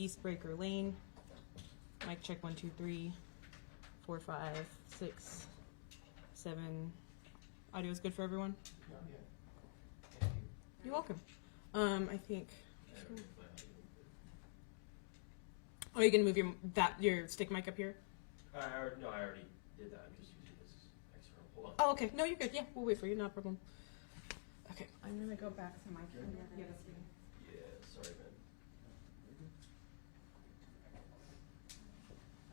East Breaker Lane. Mic check 1, 2, 3, 4, 5, 6, 7. Audio is good for everyone? You're welcome. I think. Oh, you're gonna move your stick mic up here? No, I already did that. I'm just using this external. Hold on. Oh, okay. No, you're good. Yeah, we'll wait for you. No problem. Okay, I'm gonna go back to my camera. Yeah, sorry, man.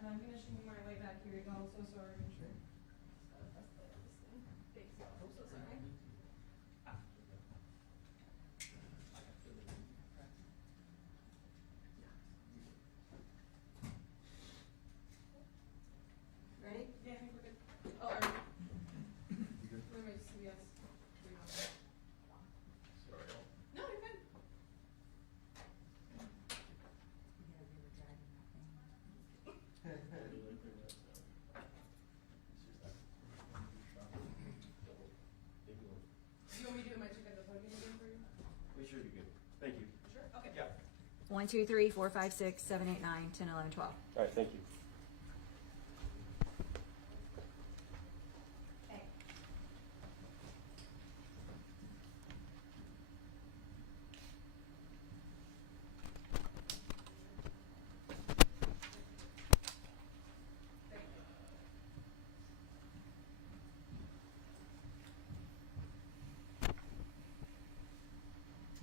I'm finishing my way back. Here we go. I'm so sorry. I'm sure. Thanks. I'm so sorry. Ready? Yeah, I think we're good. Oh, are we? Let me see. Yes. Sorry. No, you're good. Do you want me to do my check at the podium again for you? We should be good. Thank you. Sure. Okay. Yeah. 1, 2, 3, 4, 5, 6, 7, 8, 9, 10, 11, 12. All right, thank you. Okay.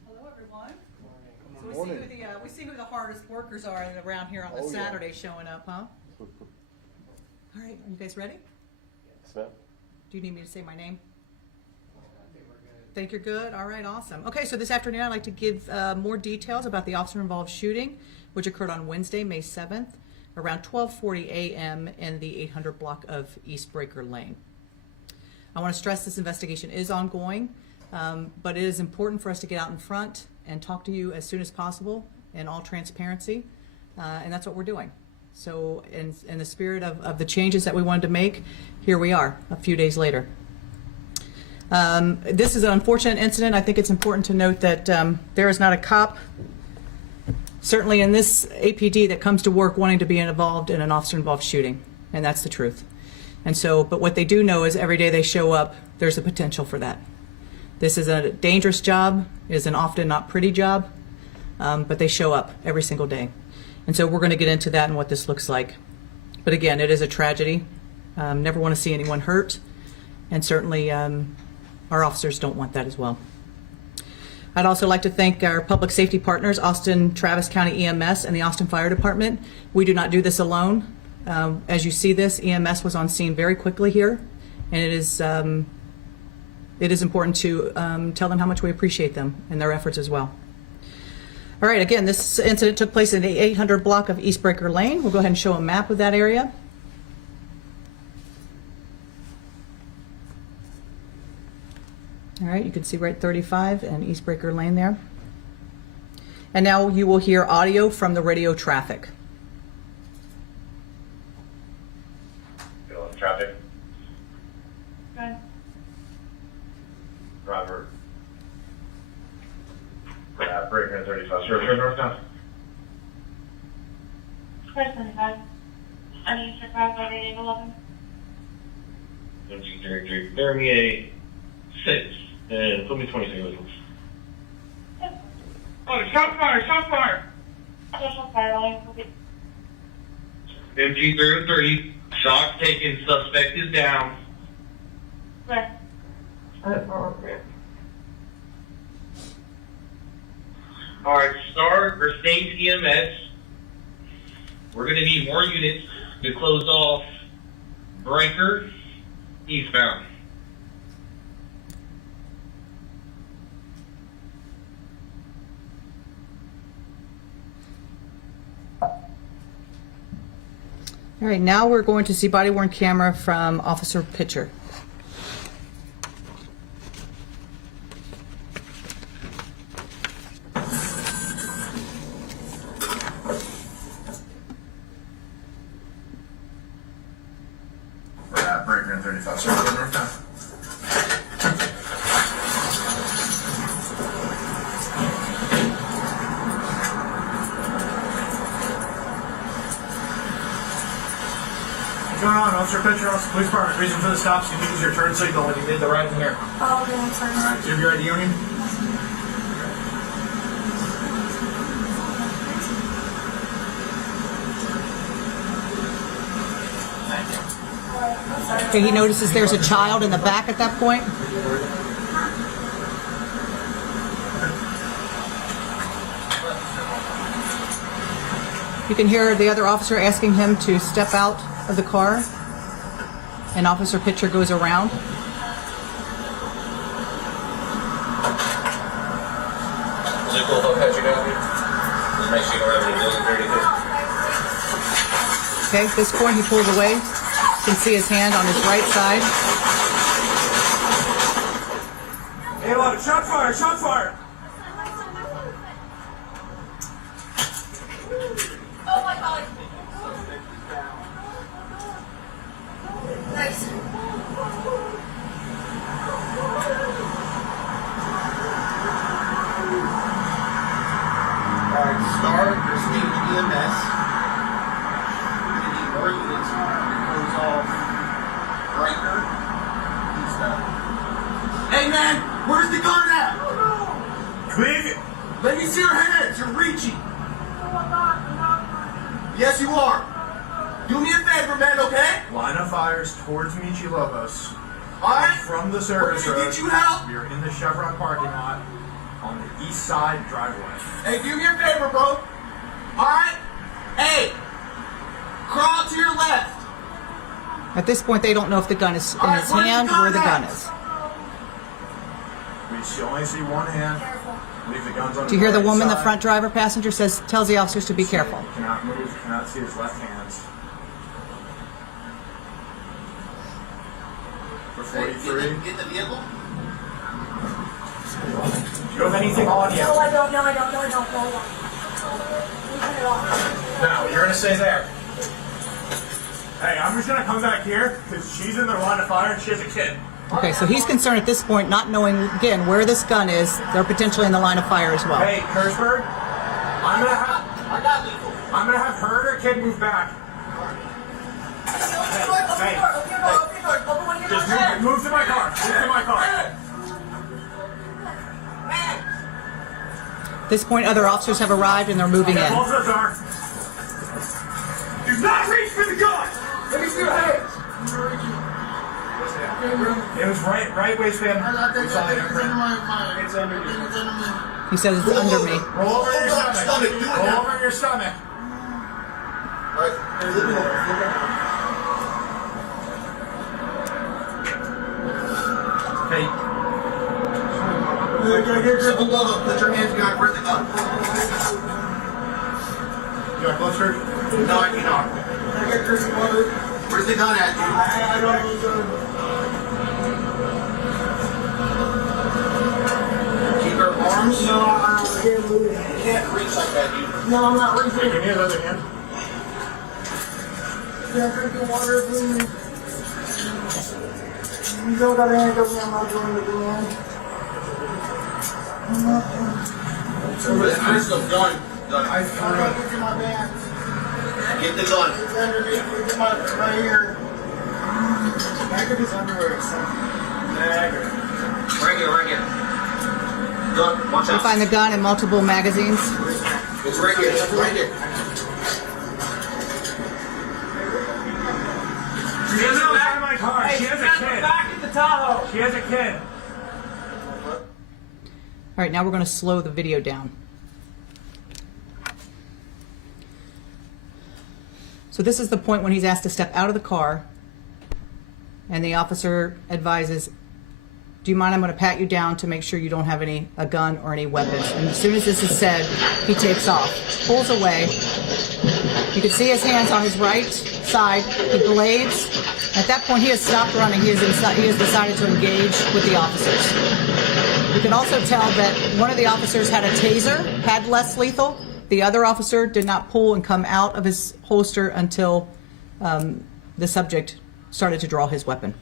Hello, everyone. So we see who the hardest workers are around here on the Saturday showing up, huh? All right, are you guys ready? Yes, ma'am. Do you need me to say my name? Think you're good? All right, awesome. Okay, so this afternoon I'd like to give more details about the officer-involved shooting, which occurred on Wednesday, May 7th, around 12:40 a.m. in the 800 block of East Breaker Lane. I want to stress this investigation is ongoing, but it is important for us to get out in front and talk to you as soon as possible in all transparency, and that's what we're doing. So in the spirit of the changes that we wanted to make, here we are a few days later. This is an unfortunate incident. I think it's important to note that there is not a cop, certainly in this APD, that comes to work wanting to be involved in an officer-involved shooting, and that's the truth. And so, but what they do know is every day they show up, there's a potential for that. This is a dangerous job. It is an often not pretty job, but they show up every single day. And so we're going to get into that and what this looks like. But again, it is a tragedy. Never want to see anyone hurt, and certainly our officers don't want that as well. I'd also like to thank our public safety partners, Austin Travis County EMS and the Austin Fire Department. We do not do this alone. As you see this, EMS was on scene very quickly here, and it is important to tell them how much we appreciate them and their efforts as well. All right, again, this incident took place in the 800 block of East Breaker Lane. We'll go ahead and show a map of that area. All right, you can see right 35 and East Breaker Lane there. And now you will hear audio from the radio traffic. Traffic. Good. Robert. Breaker 35. Sure, northbound. First 25. I need to drive by the 811. 1733. Bear me a 6 and put me 20 seconds. Oh, shot fire! Additional fire lane will be. MG 030. Shot taken. Suspect is down. Where? Alright, Star or State EMS. We're going to need more units to close off Breaker eastbound. All right, now we're going to see body-worn camera from Officer Pitcher. Breaker 35. Circle northbound. going on? Officer Pitcher, Officer Police Department. Reason for the stop, so you use your turn signal when you made the right in here. Oh, okay, I'm sorry. Alright, do you have your ID on you? Thank you. Okay, he notices there's a child in the back at that point. You can hear the other officer asking him to step out of the car, and Officer Pitcher goes around. Is it cool if I pat you down here? Just make sure you don't have any building or anything. Okay, at this point he pulls away. You can see his hand on his right side. Hey, look, shot fire, shot fire! Alright, Star, Prestige, EMS. We need more units to close off Breaker, Eastbound. Hey man, where's the gun at? Clean it! Let me see your hands, you're reaching. Yes, you are. Do me a favor, man, okay? Line of fires towards Michi Lobos. Alright? From the We're service gonna road. get you help. We are in the Chevron parking lot on the east side driveway. Hey, do me a favor, bro. Alright? Hey, crawl to your left. At this point, they don't know if the gun is in his hand or the gun is. We only see one hand. Leave the guns on Do you hear the right woman, the side. front driver passenger, tells the officers to be careful? Cannot move, cannot see his left hands. For 43. Get the vehicle. Do you have anything on you? No, I don't. No, I don't. No, I don't. No, I don't. We turn it off. No, you're gonna stay there. Hey, I'm just gonna come back here because she's in the line of fire and she has a kid. Okay, so he's concerned at this point, not knowing, again, where this gun is. They're potentially in the line of fire as well. Hey, Kirschberg, I'm gonna have her and her kid move back. Hey, just move to my car. Move to my car. At this point, other officers have arrived and they're moving in. Close the door. Do not reach for the gun. Let me see your hands. It was right waistband. We saw the imprint. It's under you. He says it's under me. Roll over your stomach. Roll over your stomach. Hey. Put your hands behind. Where's the gun? You got closer? No, I cannot. Where's the gun at, dude? Keep her arms. No, I can't move it. You can't reach like that, dude. No, I'm not reaching. Hey, give me another hand. Yeah, drinking water, please. You don't got a hand over me. I'm not doing it, man. Where's the gun? I'm not looking my pants. Get the gun. It's underneath. Look at my ear. Back of his underwear or something. Right here. Gun, watch We out. find the gun in multiple magazines. It's right here. Right here. She has it behind my car. She has a kid. Back in the Tahoe. She has a kid. All right, now we're going to slow the video down. So this is the point when he's asked to step out of the car, and the officer advises, do you mind, I'm going to pat you down to make sure you don't have a gun or any weapons. And as soon as this is said, he takes off, pulls away. You can see his hands on his right side. He blades. At that point, he has stopped running. He has decided to engage with the officers. You can also tell that one of the officers had a taser, had less lethal. The other officer did not pull and come out of his holster until the subject started to draw his weapon.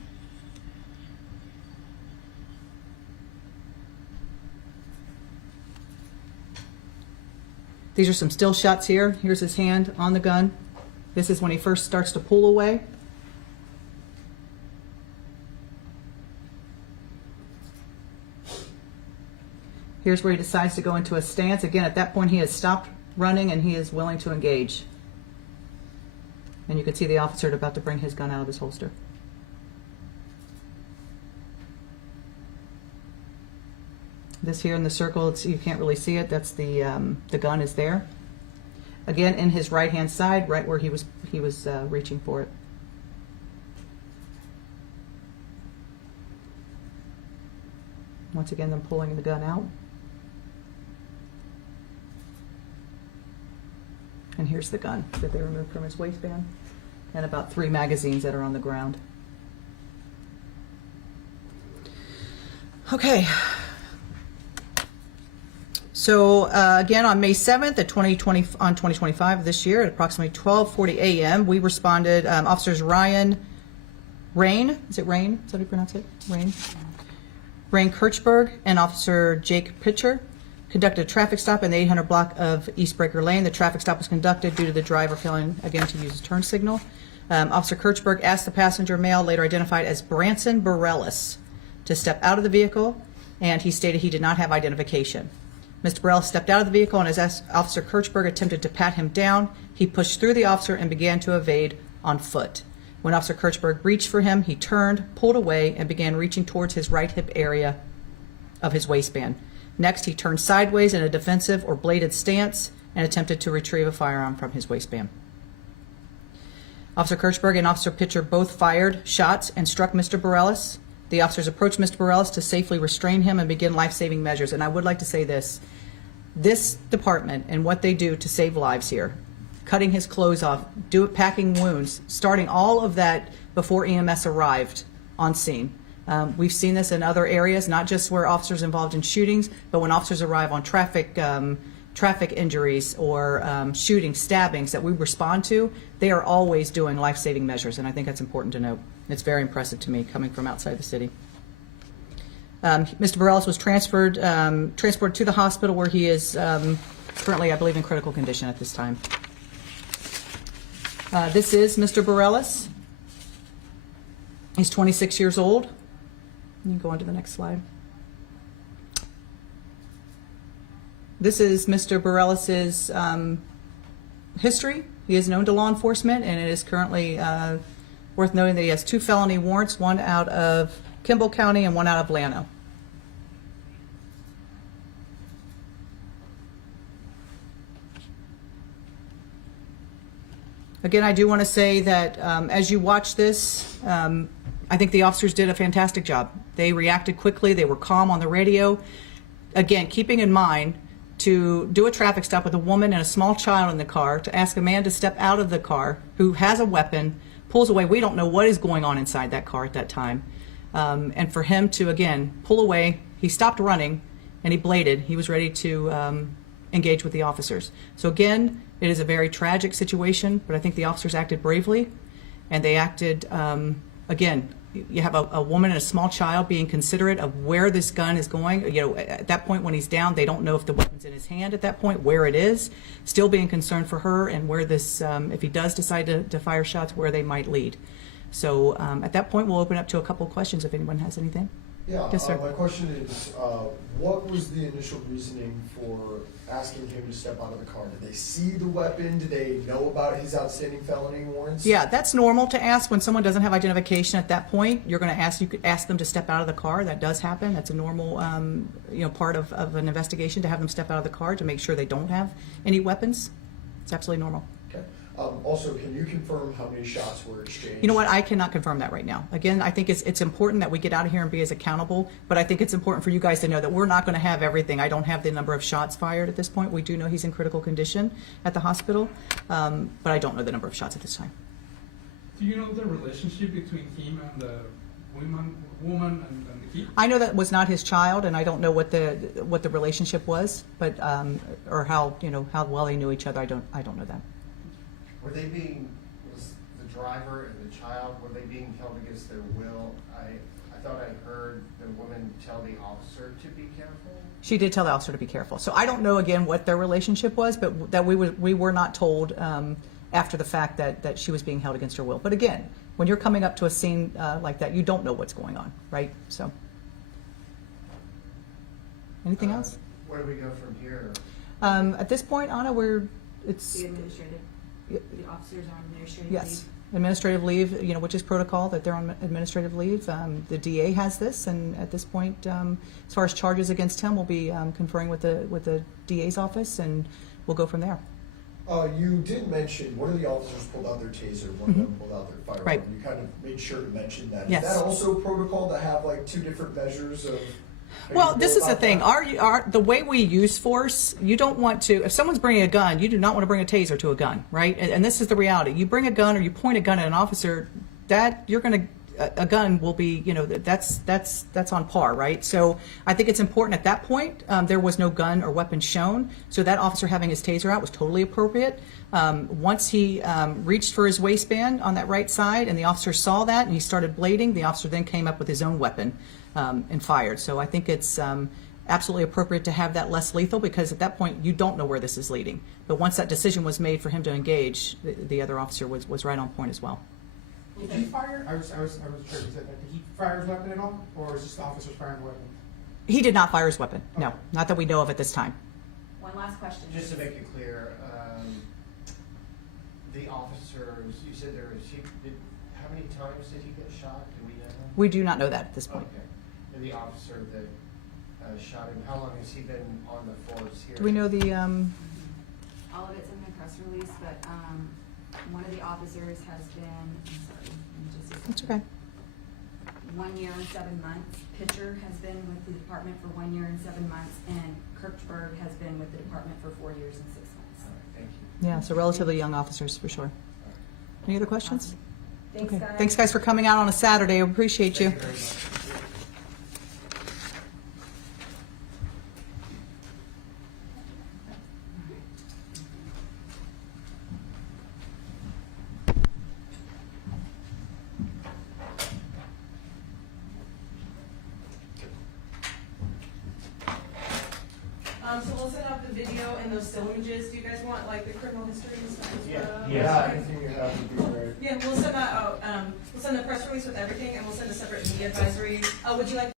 These are some still shots here. Here's his hand on the gun. This is when he first starts to pull away. Here's where he decides to go into a stance. Again, at that point, he has stopped running and he is willing to engage. And you can see the officer about to bring his gun out of his holster. This here in the circle, you can't really see it. That's the gun is there. Again, in his right-hand side, right where he was reaching for it. Once again, them pulling the gun out. And here's the gun that they removed from his waistband, and about 3 magazines that are on the ground. Okay. So again, on May 7th, at 2025 this year, at approximately 12:40 a.m., we responded. Officers Ryan Rain, is it Rain? Is that how you pronounce it? Rain Kirchberg and Officer Jake Pitcher conducted a traffic stop in the 800 block of East Breaker Lane. The traffic stop was conducted due to the driver failing again to use his turn signal. Officer Kirchberg asked the passenger male, later identified as Branson Bareilles, to step out of the vehicle, and he stated he did not have identification. Mr. Bareilles stepped out of the vehicle, and as Officer Kirchberg attempted to pat him down, he pushed through the officer and began to evade on foot. When Officer Kirchberg reached for him, he turned, pulled away, and began reaching towards his right hip area of his waistband. Next, he turned sideways in a defensive or bladed stance and attempted to retrieve a firearm from his waistband. Officer Kirchberg and Officer Pitcher both fired shots and struck Mr. Bareilles. The officers approached Mr. Bareilles to safely restrain him and begin life-saving measures. And I would like to say this department and what they do to save lives here, cutting his clothes off, packing wounds, starting all of that before EMS arrived on scene. We've seen this in other areas, not just where officers involved in shootings, but when officers arrive on traffic injuries or shootings, stabbings that we respond to, they are always doing life-saving measures, and I think that's important to note. It's very impressive to me coming from outside the city. Mr. Bareilles was transported to the hospital where he is currently, I believe, in critical condition at this time. This is Mr. Bareilles. He's 26 years old. You can go on to the next slide. This is Mr. Bareilles' history. He is known to law enforcement, and it is currently worth noting that he has 2 felony warrants, one out of Kimball County and one out of Llano. Again, I do want to say that as you watch this, I think the officers did a fantastic job. They reacted quickly. They were calm on the radio. Again, keeping in mind to do a traffic stop with a woman and a small child in the car, to ask a man to step out of the car who has a weapon, pulls away. We don't know what is going on inside that car at that time. And for him to, again, pull away, he stopped running and he bladed. He was ready to engage with the officers. So again, it is a very tragic situation, but I think the officers acted bravely, and they acted, again, you have a woman and a small child being considerate of where this gun is going. You know, at that point when he's down, they don't know if the weapon's in his hand at that point, where it is, still being concerned for her and where this, if he does decide to fire shots, where they might lead. So at that point, we'll open up to a couple of questions if anyone has anything. Yeah, Yes, sir. my question is, what was the initial reasoning for asking him to step out of the car? Did they see the weapon? Did they know about his outstanding felony warrants? Yeah, that's normal to ask when someone doesn't have identification at that point. You could ask them to step out of the car. That does happen. That's a normal, part of an investigation, to have them step out of the car to make sure they don't have any weapons. It's absolutely normal. Okay. Also, can you confirm how many shots were exchanged? You know what? I cannot confirm that right now. Again, I think it's important that we get out of here and be as accountable, but I think it's important for you guys to know that we're not going to have everything. I don't have the number of shots fired at this point. We do know he's in critical condition at the hospital, but I don't know the number of shots at this time. Do you know the relationship between him and the woman and the kid? I know that was not his child, and I don't know what the relationship was, but or how well they knew each other. I don't know that. Was the driver and the child, were they being held against their will? I thought I heard the woman tell the officer to be careful. She did tell the officer to be careful. So I don't know, again, what their relationship was, but that we were not told after the fact that she was being held against her will. But again, when you're coming up to a scene like that, you don't know what's going on, right? So anything else? Where do we go from here? At this point, Anna, it's, The administrative, the officers are on administrative leave. yes, administrative leave, which is protocol, that they're on administrative leave. The DA has this, and at this point, as far as charges against him, we'll be conferring with the DA's office, and we'll go from there. You did mention one of the officers pulled out their taser, one of them pulled out their firearm. Right. You kind of made sure to mention that. Yes. Is that also protocol to have like two different measures of? how Well, you this go is the about thing. that? The way we use force, you don't want to. If someone's bringing a gun, you do not want to bring a taser to a gun, right? And this is the reality. You bring a gun or you point a gun at an officer, that you're going to. A gun will be, that's on par, right? So I think it's important at that point. There was no gun or weapon shown, so that officer having his taser out was totally appropriate. Once he reached for his waistband on that right side, and the officer saw that, and he started blading, the officer then came up with his own weapon and fired. So I think it's absolutely appropriate to have that less lethal, because at that point you don't know where this is leading. But once that decision was made for him to engage, the other officer was right on point as well. Did he fire? I was sure you said that. Did he fire his weapon at all, or is just the officers firing the weapon? He did not fire his weapon. No, not that we know of at this time. One last question. Just to make it clear, the officers, you said how many times did he get shot? Do we know? We do not know that at this point. Okay. And the officer that shot him, how long has he been on the force here? Do we know the? All of it's in the press release, but one of the officers has been, I'm sorry, let me just. That's okay. 1 year and 7 months. Pitcher has been with the department for 1 year and 7 months, and Kirchberg has been with the department for 4 years and 6 months. All right, thank you. Yeah, so relatively young officers for sure. Any other questions? Thanks, Okay. guys. Thanks, guys, for coming out on a Saturday. I appreciate you. Thank you very much. So we'll send out the video and those still images. Do you guys want like the criminal history and stuff as well? Yeah, anything you have would be great. Yeah, we'll send that out. We'll send a press release with everything, and we'll send a separate media advisory. Would you like